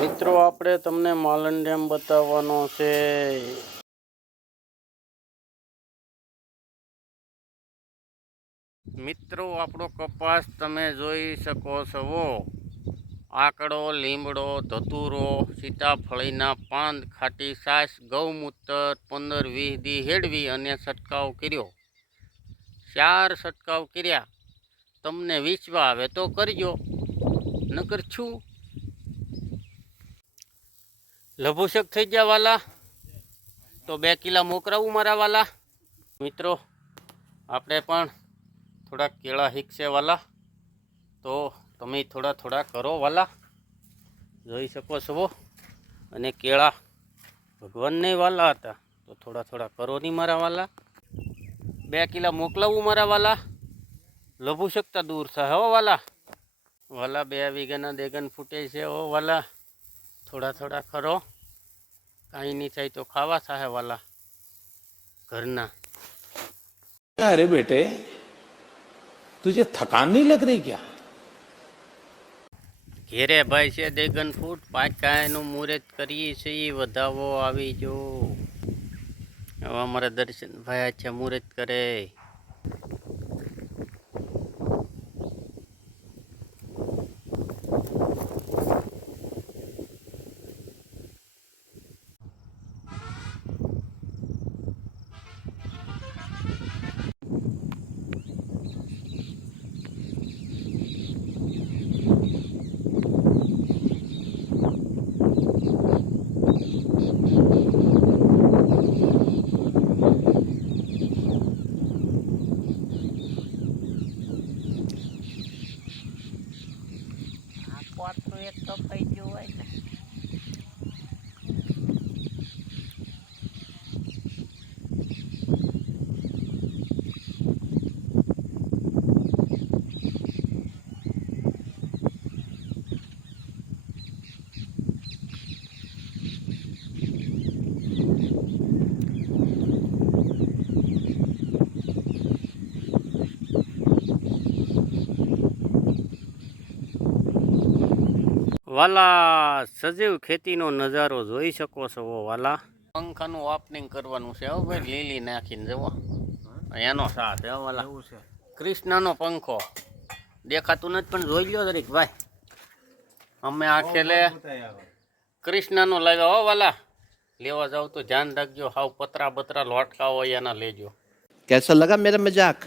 મિત્રો, આપણે તમને માલન ડેમ બતાવવાનો છે. મિત્રો, આપણો કપાસ તમે જોઈ શકો છો. આકડો, લીમડો, ધતુરો, સીતાફળીના પાંદ, ખાટી સાસ, ગૌમૂત્ર, પંદર વીસ દી હેડવી અને છંટકાવ કર્યો. ચાર છંટકાવ કર્યા. તમને વીચવા આવે તો કરજો. નકર છું લઘુશક થઈ ગયા વાલા. તો બે કિલા મોકરાવું મારા વાલા. મિત્રો, આપણે પણ થોડા કેળા હિકશે વાલા. તો તમે થોડા થોડા કરો વાલા. જોઈ શકો છો. અને કેળા ભગવાનને વાલા હતા. તો થોડા થોડા કરો નહીં મારા વાલા. બે કિલા મોકલાવું મારા વાલા. લઘુશકતા દૂર છે હો વાલા. વાલા બે વીઘાના દેગન ફૂટે છે હો વાલા. થોડા થોડા ખરો કાંઈ નહીં થાય તો ખાવા થાય વાલા ઘરના अरे बेटे तुझे थकान नहीं लग रही क्या ઘેરે ભાઈ છે દેગન ફૂટ પાકા એનું મુહૂર્ત કરીએ છીએ વધાવો આવી જો હવે અમારા દર્શન ભાઈ છે મુહૂર્ત કરે એક કપાઈ ગયું હોય ને. વાલા સજીવ ખેતીનો નજારો જોઈ શકો છો વાલા. પંખાનું ઓપનિંગ કરવાનું છે હવે ભાઈ લીલી નાખીને જવો એનો સાથ હે વાલા. કૃષ્ણનો પંખો. દેખાતું નથી પણ જોઈ લો દરેક ભાઈ. અમે આ. ખેલે કૃષ્ણનો લાવ્યો હો વાલા. લેવા જાવ તો ધ્યાન રાખજો હાવ પતરા બતરા લોટકા હોય એના લેજો. કેસો લગા મેરા મજાક?